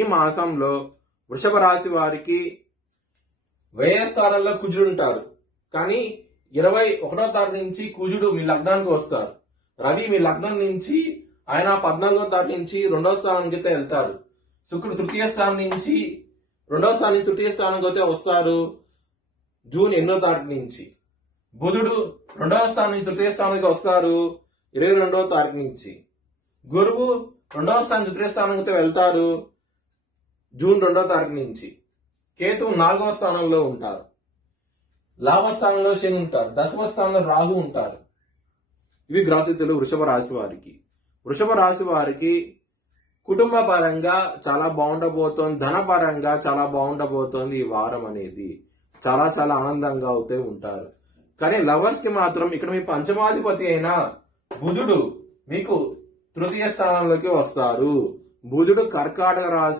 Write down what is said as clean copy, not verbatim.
ఈ మాసంలో వృషభ రాశి వారికి వ్యయ స్థానంలో కుజుడు ఉంటారు. కానీ 21వ తారీఖు నుంచి కుజుడు మీ లగ్నానికి వస్తారు. రవి మీ లగ్నం నుంచి ఆయన 14వ తారీఖు నుంచి 2వ స్థానానికి అయితే వెళ్తారు. శుక్రుడు తృతీయ స్థానం నుంచి 2వ స్థానం నుంచి తృతీయ స్థానానికి అయితే వస్తారు జూన్ 8వ తారీఖు నుంచి. బుధుడు 2వ స్థానం నుంచి తృతీయ స్థానానికి వస్తారు 22వ తారీఖు నుంచి. గురువు 2వ స్థానం తృతీయ స్థానానికి అయితే వెళ్తారు జూన్ 2వ తారీఖు నుంచి. కేతువు 4వ స్థానంలో ఉంటారు. లాభస్థానంలో శని ఉంటారు. దశమ స్థానంలో రాహు ఉంటారు. ఇవి గ్రహస్థితులు వృషభ రాశి వారికి. వృషభ రాశి వారికి కుటుంబ పరంగా చాలా బాగుండబోతోంది, ధన పరంగా చాలా బాగుండబోతోంది. ఈ వారం అనేది చాలా చాలా ఆనందంగా అవుతూ ఉంటారు. కానీ లవర్స్ కి మాత్రం ఇక్కడ మీ పంచమాధిపతి అయిన బుధుడు మీకు తృతీయ స్థానంలోకి వస్తారు. బుధుడు కర్కాటక రాశి